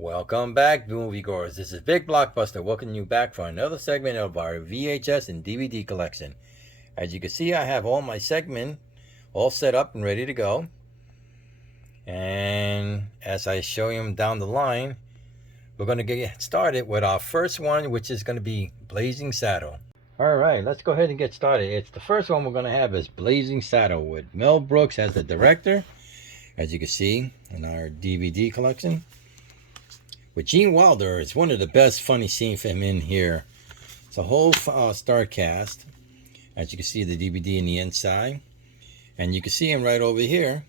Welcome back, moviegoers. This is Big Blockbuster welcoming you back for another segment of our VHS and DVD collection. As you can see, I have all my segment all set up and ready to go. And as I show you them down the line, we're going to get started with our first one, which is going to be Blazing Saddle. All right, let's go ahead and get started. It's the first one we're going to have is Blazing Saddle with Mel Brooks as the director, as you can see in our DVD collection. With Gene Wilder, it's one of the best funny scenes for him in here. It's a whole star cast. As you can see the DVD in the inside. And you can see him right over here.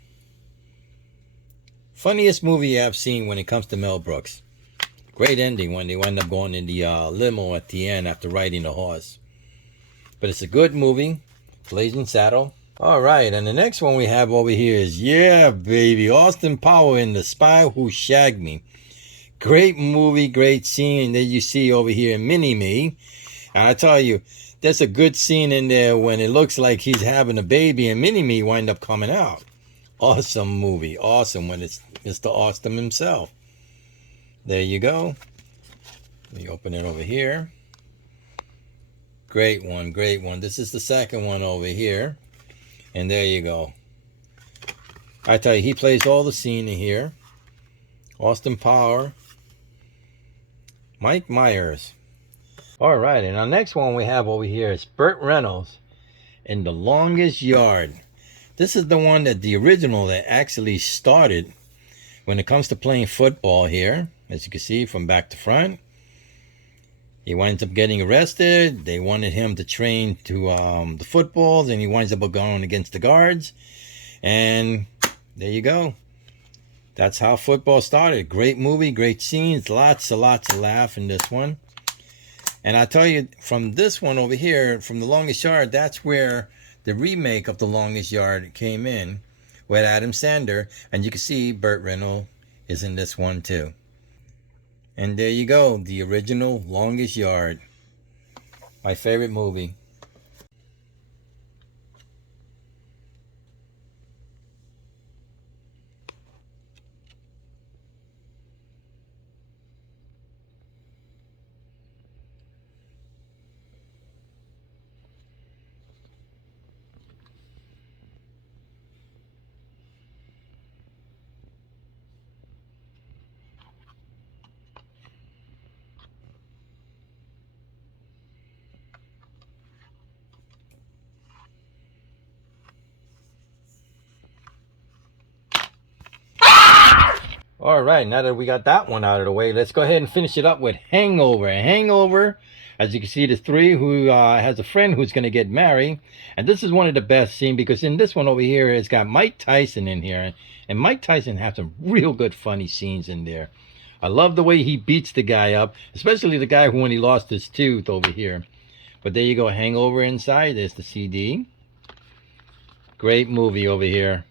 Funniest movie I've seen when it comes to Mel Brooks. Great ending when they wind up going in the limo at the end after riding the horse. But it's a good movie. Blazing Saddle. Alright, and the next one we have over here is, yeah, baby, Austin Powers in The Spy Who Shagged Me. Great movie, great scene that you see over here in Mini-Me. And I tell you, there's a good scene in there when it looks like he's having a baby and Mini-Me wind up coming out. Awesome movie. Awesome when it's Mr. Austin himself. There you go. Let me open it over here. Great one, great one. This is the second one over here. And there you go. I tell you, he plays all the scene in here. Austin Powers. Mike Myers. Alright, and our next one we have over here is Burt Reynolds in The Longest Yard. This is the one that the original that actually started when it comes to playing football here. As you can see from back to front. He winds up getting arrested. They wanted him to train to the footballs, and he winds up going against the guards. And there you go. That's how football started. Great movie, great scenes, lots of laugh in this one. And I tell you, from this one over here, from The Longest Yard, that's where the remake of The Longest Yard came in with Adam Sandler. And you can see Burt Reynolds is in this one too. And there you go, the original Longest Yard. My favorite movie. All right, now that we got that one out of the way, let's go ahead and finish it up with Hangover. Hangover, as you can see, there's three who has a friend who's going to get married. And this is one of the best scenes because in this one over here, it's got Mike Tyson in here. And Mike Tyson has some real good funny scenes in there. I love the way he beats the guy up, especially the guy when he lost his tooth over here. But there you go, Hangover inside. There's the CD. Great movie over here.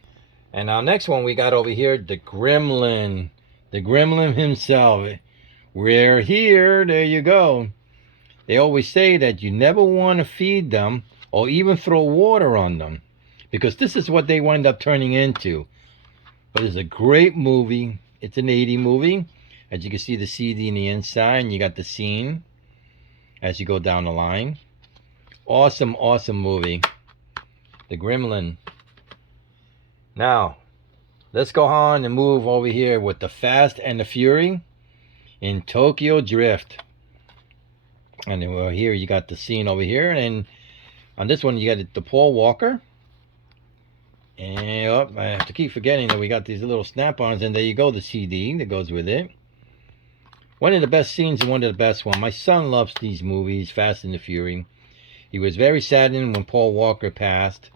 And our next one we got over here, the Gremlin. The Gremlin himself. We're here. There you go. They always say that you never want to feed them or even throw water on them, because this is what they wind up turning into. But it's a great movie. It's an 80s movie. As you can see the CD in the inside, and you got the scene as you go down the line. Awesome, awesome movie. The Gremlin. Now, let's go on and move over here with the Fast and the Fury in Tokyo Drift. And then well, here you got the scene over here. And on this one, you got the Paul Walker. And oh, I have to keep forgetting that we got these little snap-ons. And there you go, the CD that goes with it. One of the best scenes and one of the best ones. My son loves these movies, Fast and the Fury. He was very saddened when Paul Walker passed.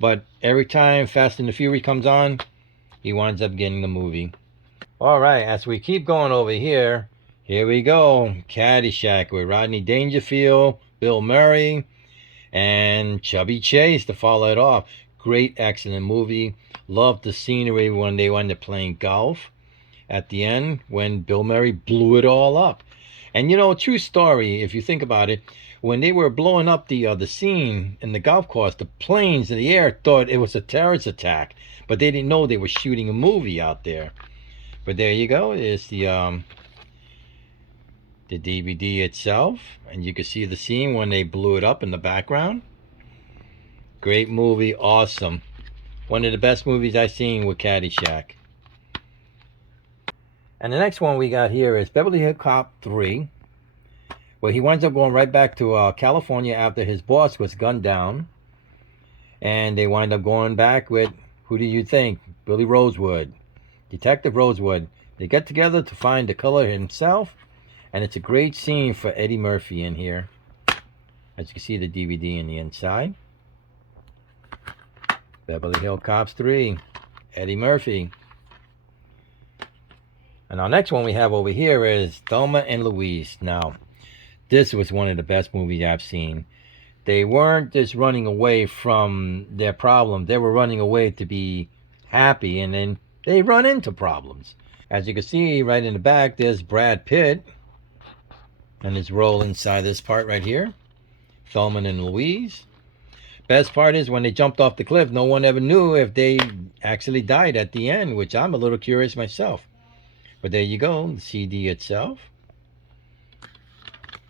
But every time Fast and the Fury comes on, he winds up getting the movie. Alright, as we keep going over here, here we go. Caddyshack with Rodney Dangerfield, Bill Murray, and Chubby Chase to follow it off. Great, excellent movie. Love the scenery when they wind up playing golf at the end when Bill Murray blew it all up. And you know, true story, if you think about it, when they were blowing up the scene in the golf course, the planes in the air thought it was a terrorist attack, but they didn't know they were shooting a movie out there. But there you go. There's the DVD itself, and you can see the scene when they blew it up in the background. Great movie, awesome. One of the best movies I've seen with Caddyshack. And the next one we got here is Beverly Hill Cop 3, where he winds up going right back to California after his boss was gunned down. And they wind up going back with, who do you think? Billy Rosewood, Detective Rosewood. They get together to find the killer himself. And it's a great scene for Eddie Murphy in here. As you can see the DVD in the inside. Beverly Hill Cops 3. Eddie Murphy. And our next one we have over here is Thelma and Louise. Now, this was one of the best movies I've seen. They weren't just running away from their problems. They were running away to be happy. And then they run into problems. As you can see right in the back, there's Brad Pitt. And his role inside this part right here. Thelma and Louise. Best part is when they jumped off the cliff, no one ever knew if they actually died at the end, which I'm a little curious myself. But there you go, the CD itself.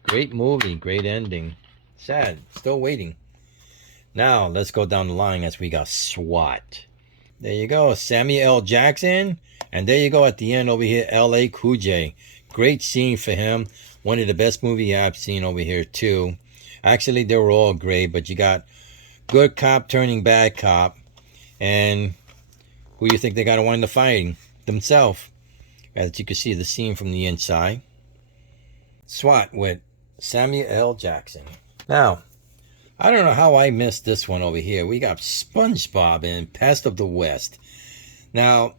Great movie, great ending. Sad, still waiting. Now, let's go down the line as we got SWAT. There you go, Samuel L. Jackson. And there you go at the end over here, L.A. Cool J. Great scene for him. One of the best movies I've seen over here too. Actually, they were all great, but you got good cop turning bad cop. And who you think they got to wind up fighting? Themselves. As you can see the scene from the inside. SWAT with Samuel L. Jackson. Now, I don't know how I missed this one over here. We got SpongeBob in Pest of the West. Now,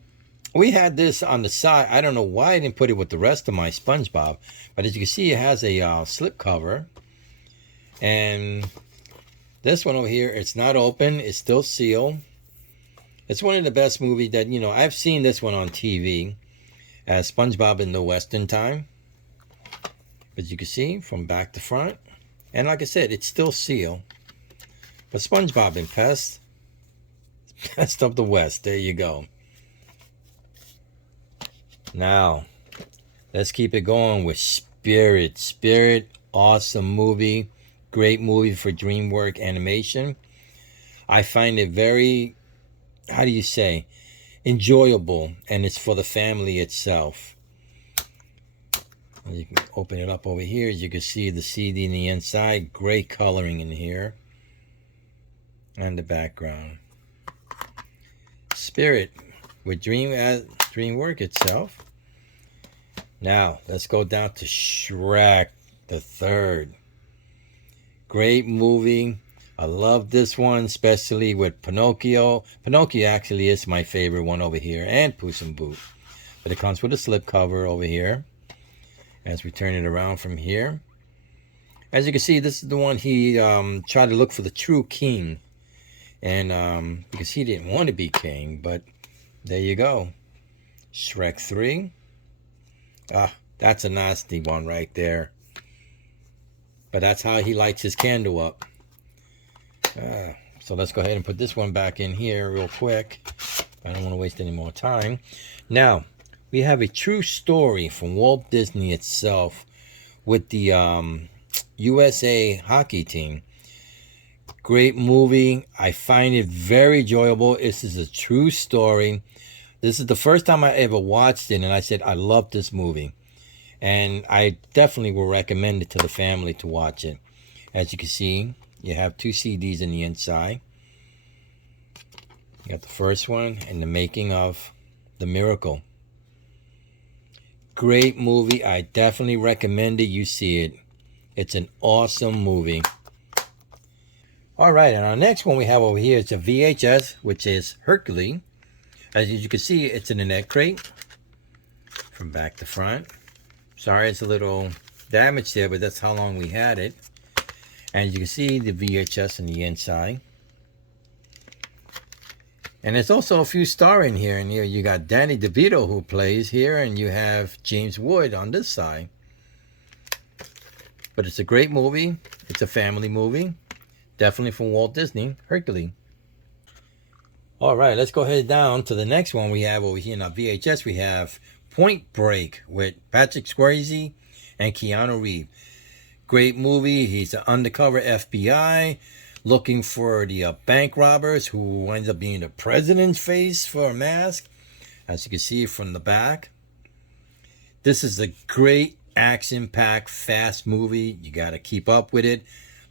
we had this on the side. I don't know why I didn't put it with the rest of my SpongeBob. But as you can see, it has a slip cover. And this one over here, it's not open. It's still sealed. It's one of the best movies that, I've seen this one on TV. As SpongeBob in the Western time. As you can see, from back to front. And like I said, it's still sealed. But SpongeBob in Pest of the West. There you go. Now, let's keep it going with Spirit. Spirit, awesome movie. Great movie for DreamWorks animation. I find it very, how do you say, enjoyable. And it's for the family itself. You can open it up over here. As you can see the CD in the inside. Great coloring in here. And the background. Spirit with DreamWorks itself. Now, let's go down to Shrek the Third. Great movie. I love this one, especially with Pinocchio. Pinocchio actually is my favorite one over here, and Puss in Boots. But it comes with a slip cover over here. As we turn it around from here. As you can see, this is the one he tried to look for the true king. And because he didn't want to be king, but there you go. Shrek 3. Ah, that's a nasty one right there. But that's how he lights his candle up. So let's go ahead and put this one back in here real quick. I don't want to waste any more time. Now, we have a true story from Walt Disney itself with the USA hockey team. Great movie. I find it very enjoyable. This is a true story. This is the first time I ever watched it, and I said, I love this movie. And I definitely will recommend it to the family to watch it. As you can see, you have 2 CDs in the inside. You got the first one and the making of The Miracle. Great movie. I definitely recommend it. You see it. It's an awesome movie. All right, and our next one we have over here is a VHS, which is Hercules. As you can see, it's in a net crate from back to front. Sorry, it's a little damaged there, but that's how long we had it. And you can see the VHS in the inside. And there's also a few stars in here. And here you got Danny DeVito who plays here, and you have James Wood on this side. But it's a great movie. It's a family movie. Definitely from Walt Disney, Hercules. All right, let's go ahead down to the next one we have over here in our VHS. We have Point Break with Patrick Swayze and Keanu Reeves. Great movie. He's an undercover FBI looking for the bank robbers who winds up being the president's face for a mask, as you can see from the back. This is a great action-packed, fast movie. You got to keep up with it.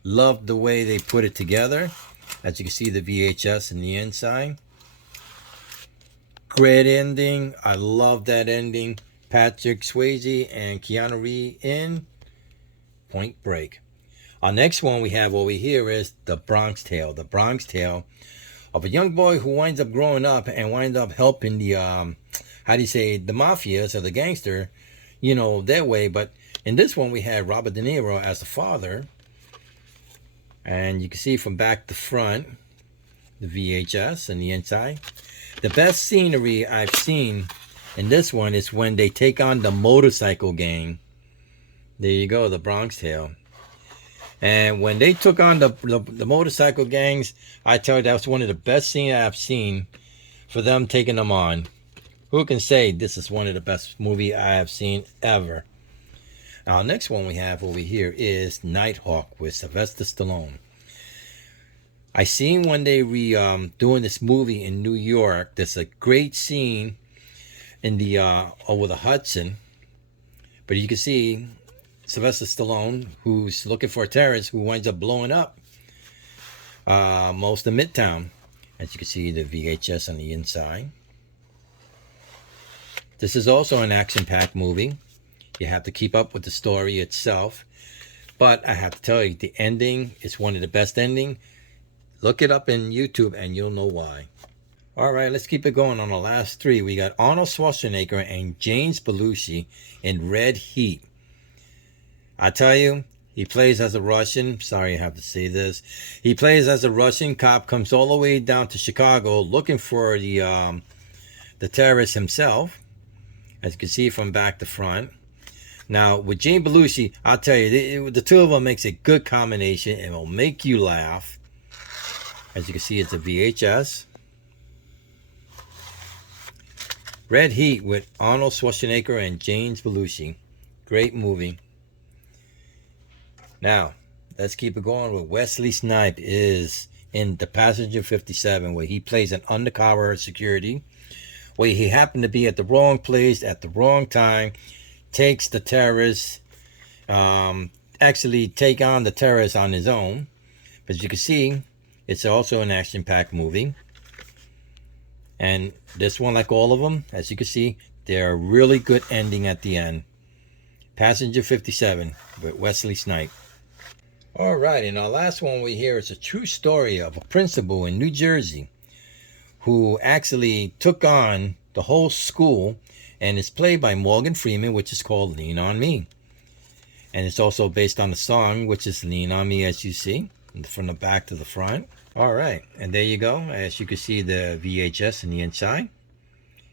Love the way they put it together. As you can see, the VHS in the inside. Great ending. I love that ending. Patrick Swayze and Keanu Reeves in Point Break. Our next one we have over here is the Bronx Tale. The Bronx Tale of a young boy who winds up growing up and winds up helping the, the mafias or the gangster, their way. But in this one we had Robert De Niro as the father. And you can see from back to front, the VHS and the inside. The best scenery I've seen in this one is when they take on the motorcycle gang. There you go, the Bronx Tale. And when they took on the motorcycle gangs, I tell you, that was one of the best scenes I've seen for them taking them on. Who can say this is one of the best movies I have seen ever? Our next one we have over here is Nighthawk with Sylvester Stallone. I seen when they doing this movie in New York. There's a great scene in the over the Hudson, but you can see Sylvester Stallone, who's looking for a terrorist who winds up blowing up most of Midtown. As you can see, the VHS on the inside. This is also an action-packed movie. You have to keep up with the story itself. But I have to tell you, the ending is one of the best endings. Look it up in YouTube and you'll know why. All right, let's keep it going on the last three. We got Arnold Schwarzenegger and James Belushi in Red Heat. I tell you, he plays as a Russian. Sorry I have to say this. He plays as a Russian cop, comes all the way down to Chicago looking for the terrorist himself. As you can see from back to front. Now, with James Belushi, I'll tell you, the two of them makes a good combination and will make you laugh. As you can see, it's a VHS. Red Heat with Arnold Schwarzenegger and James Belushi. Great movie. Now, let's keep it going with Wesley Snipes is in The Passenger 57, where he plays an undercover security, where he happened to be at the wrong place at the wrong time, takes the terrorists, actually take on the terrorists on his own. But as you can see, it's also an action-packed movie. And this one, like all of them, as you can see, they're a really good ending at the end. Passenger 57 with Wesley Snipes. All right, and our last one we hear is a true story of a principal in New Jersey who actually took on the whole school, and it's played by Morgan Freeman, which is called Lean On Me. And it's also based on the song, which is Lean On Me, as you see, from the back to the front. All right, and there you go. As you can see, the VHS in the inside.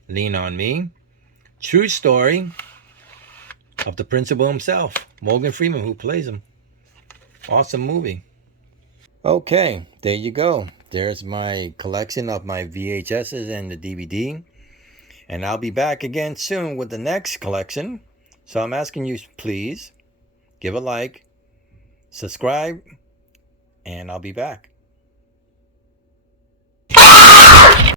Lean On Me. True story of the principal himself, Morgan Freeman, who plays him. Awesome movie. Okay, there you go. There's my collection of my VHSs and the DVD. And I'll be back again soon with the next collection. So I'm asking you, please, give a like, subscribe, and I'll be back.